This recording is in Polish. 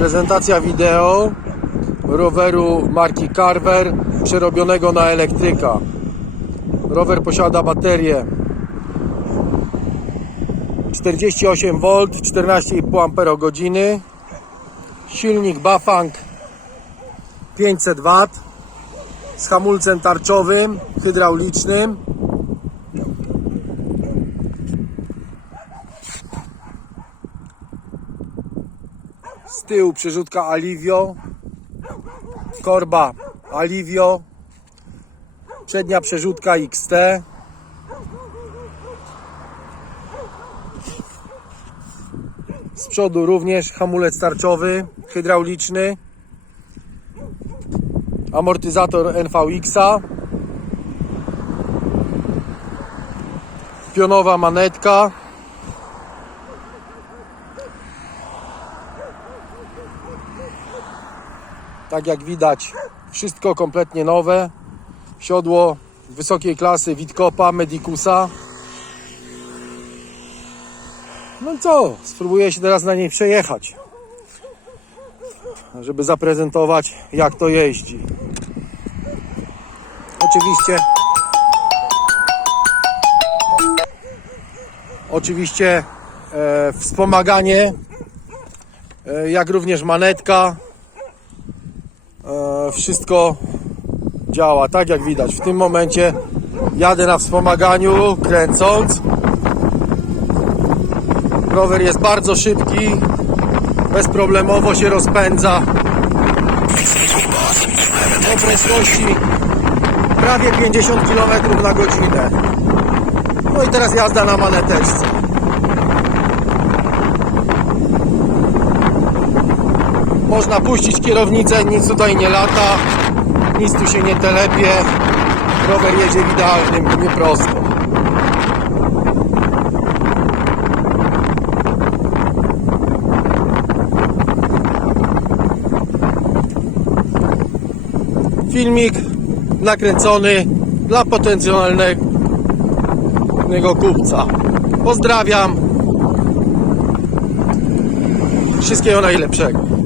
Prezentacja wideo roweru marki Carver przerobionego na elektryka. Rower posiada baterię 48V, 14,5 Ah, silnik Bafang 500W z hamulcem tarczowym, hydraulicznym. Z tyłu przerzutka Alivio, korba Alivio, przednia przerzutka XT. Z przodu również hamulec tarczowy, hydrauliczny, amortyzator NVX-a, pionowa manetka, tak jak widać wszystko kompletnie nowe, siodło wysokiej klasy Witkopa, Medicusa. No co? Spróbuję się teraz na niej przejechać. Żeby zaprezentować jak to jeździ. Oczywiście Oczywiście e, wspomaganie e, jak również manetka e, wszystko działa tak jak widać. W tym momencie jadę na wspomaganiu kręcąc Rower jest bardzo szybki, bezproblemowo się rozpędza o prędkości prawie 50 km na godzinę. No i teraz jazda na maneteczce. Można puścić kierownicę, nic tutaj nie lata, nic tu się nie telepie. Rower jedzie w idealnym, nie prosto. filmik nakręcony dla potencjalnego kupca. Pozdrawiam. Wszystkiego najlepszego.